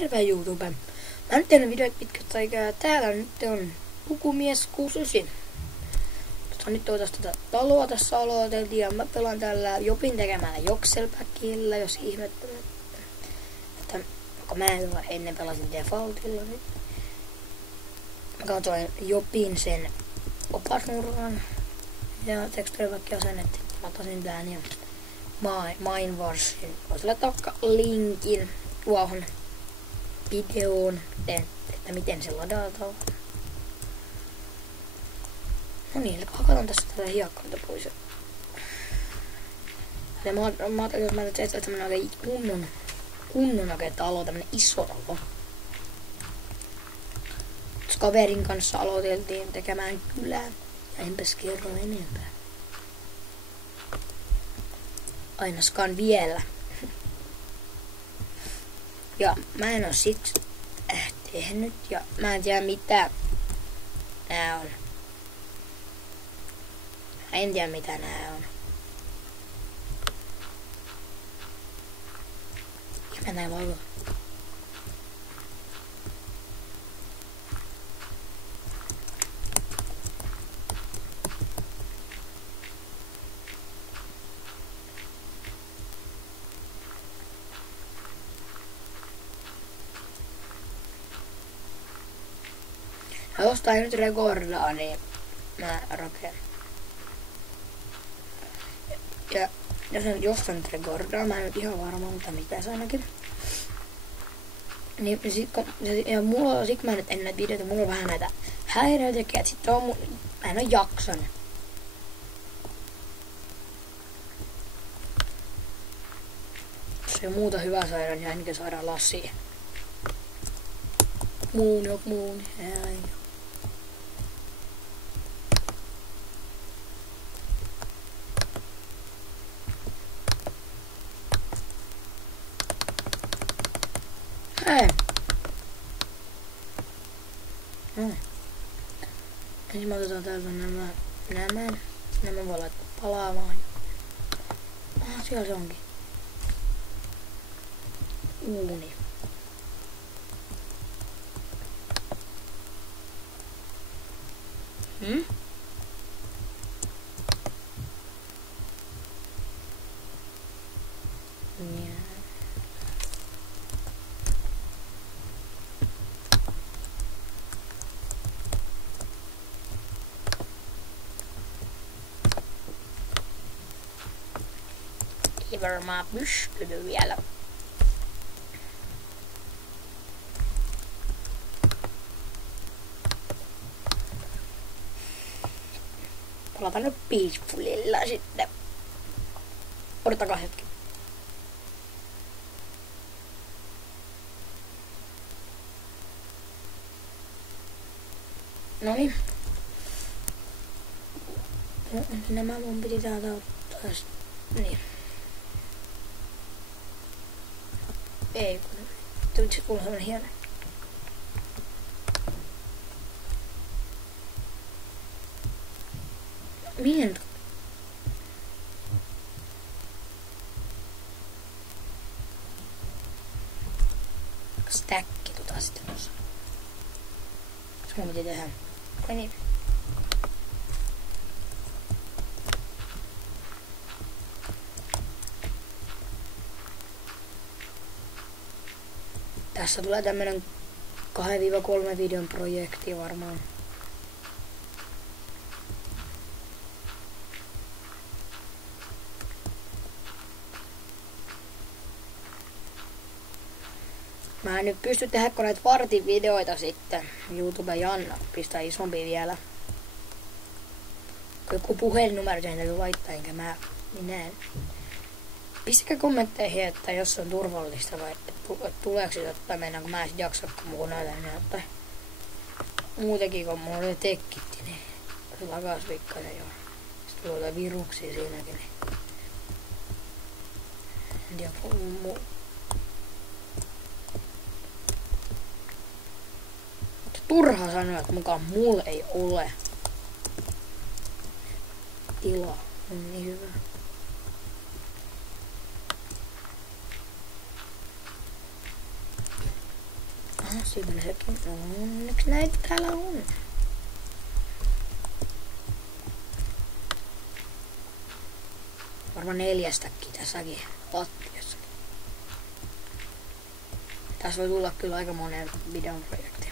Terve YouTube! Mä nyt tehnyt videoita pitkästä aikaa. Täällä nyt on Pukumies 69. Nyt tätä taloa tässä aloiteltiin ja mä pelaan tällä Jopin tekemällä Joxelpäkillä, jos ihmettelet. Että kun mä ennen pelasin defaultilla, niin mä katsoin Jopin sen opasnurkan ja texturepack asennettiin. Mä otasin tän ja Minewarsin. Voisi laittaa linkin tuohon videoon, että miten se ladataan. No niin, hakataan tässä tätä hiekkaita pois. Ja mä ajattelin, että mä nyt teet tämmönen oikein kunnon oikein talo, tämmönen iso talo. Kaverin kanssa aloiteltiin tekemään kylää ja enpäs kerro enempää. Ainakaan vielä. Ja mä en oo sit tehnyt ja mä en tiedä mitä nää on. Mä en tiedä mitä nää on. Ja mä näin valoa. Ja jos tää nyt rekordaa, niin mä rakennan. Ja jos tää nyt rekordaa, mä en nyt ihan varma, mutta mitä se ainakin. Niin ja mulla sit mä nyt en näitä videoita, mulla on vähän näitä häiriöitä, että sit on mä en oo jaksanut. Jos ei muuta hyvää saada, niin ainakin saadaan Lassia. Muuni, hei. Hei. Ensin me otetaan täältä nämä voi laittaa palaamaan. Siellä se onkin. Uuni. Ei varmaan pystynyt vielä. Palataan nyt peacefulilla sitten. Odottakaa hetki. Noniin. Nämä mun piti täältä ottaa. Niin. Ei, kun tuli se kuulla semmonen hieno. Mihin? Stäkki sitten osaa. Se mun piti tehdä. Ai niin. Tässä tulee tämmönen 2-3 videon projekti varmaan. Mä en nyt pysty tehdä näitä vartin videoita sitten. YouTube Janna pistää isompi vielä. Kun joku puhelinnumero sen täytyy laittaa, enkä mä näen. Pistäkää kommentteihin, että jos on turvallista vai tuleeko se jotain mennä, kun mä en sit jaksa, kun mulla näytän jotain. Muutenkin, kun mulla oli tekkitti, niin se lakas vikkainen jo. Sitten tulee jotain viruksia siinäkin. Niin. En tiedä, turha sanoa, että mukaan mulla ei ole tilaa. On niin hyvä. Siinä sekin. Onneksi näitä täällä on. Varmaan 4 stäkkiä tässäkin lattiassa. Tässä voi tulla kyllä aika monen videon projekti.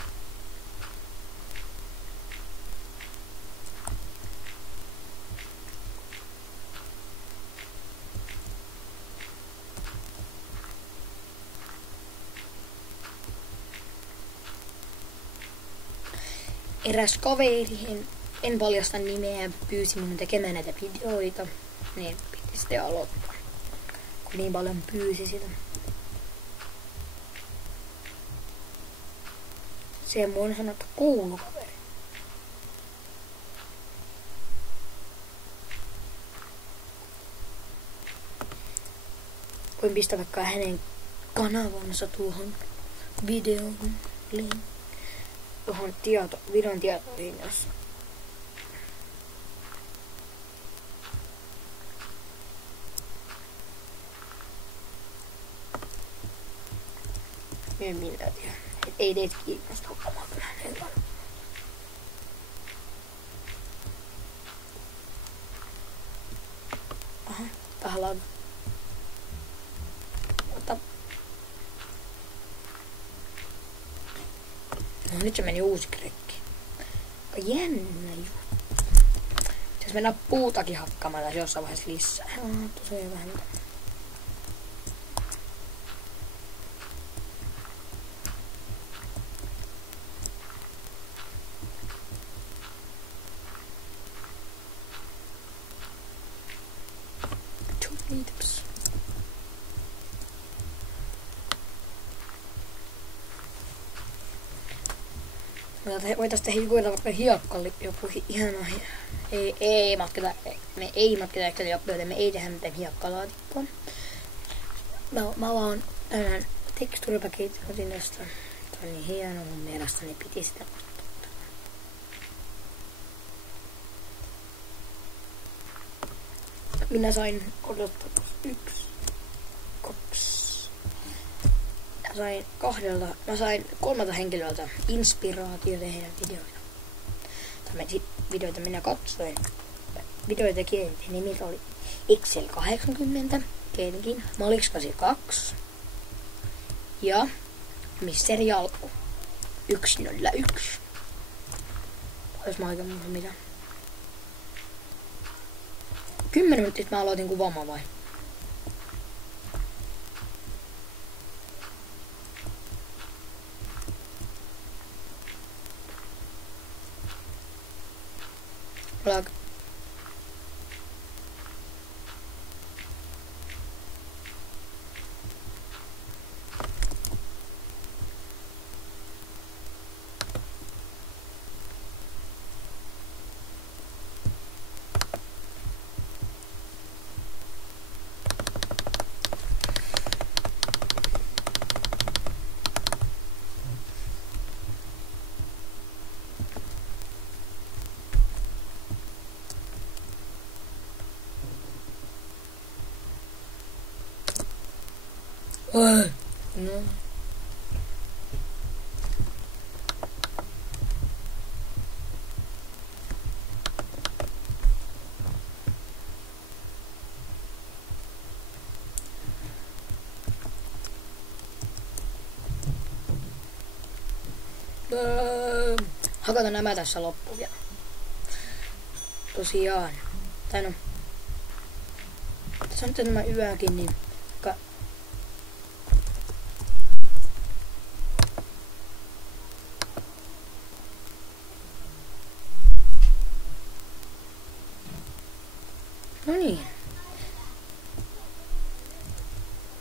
Eräs kaveri, en paljasta nimeä, pyysi minun tekemään näitä videoita, niin piti sitten aloittaa, kun niin paljon pyysi sitä. Se voin sanoa, että koulukaveri. Voin pistää vaikka hänen kanavansa tuohon videoon, tuohon videon tietoihin, jos minä tiedän. Ei teitä kiinnosta omaa kyllä hänellä. Aha, tahallaan. Ota. No nyt se meni uusi krekki. Aika jännä juttu. Pitäis mennä puutakin hakkaamaan tässä jossain vaiheessa lisää. Tosiaan vähän. Kiitos. Voitais tehdä vaikka hiekkalle joku ihana. Me ei matketa joppioita, me ei tehdä mitään hiekkalaatikkoa. Mä vaan tänään tekstuuripaketin otin josta. Tää on niin hieno mun mielestä, niin piti sitä ottaa. Minä sain odottaa 1, 2. Mä sain 3 henkilöltä inspiraatio tehdä videoita. Videoita minä katsoin. Videoita kielten nimi oli Excel 80, tietenkin Malix 82 ja Mr. Jalku 101. Ois mä aika muuta mitä. 10 minuuttia mä aloitin kuvaamaan vai? Lag. No. Hakataan nämä tässä loppuun vielä. Tosiaan. Tai no. Tässä on nyt nämä yökin, niin no niin.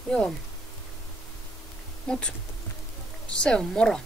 Joo. Mut se on moro.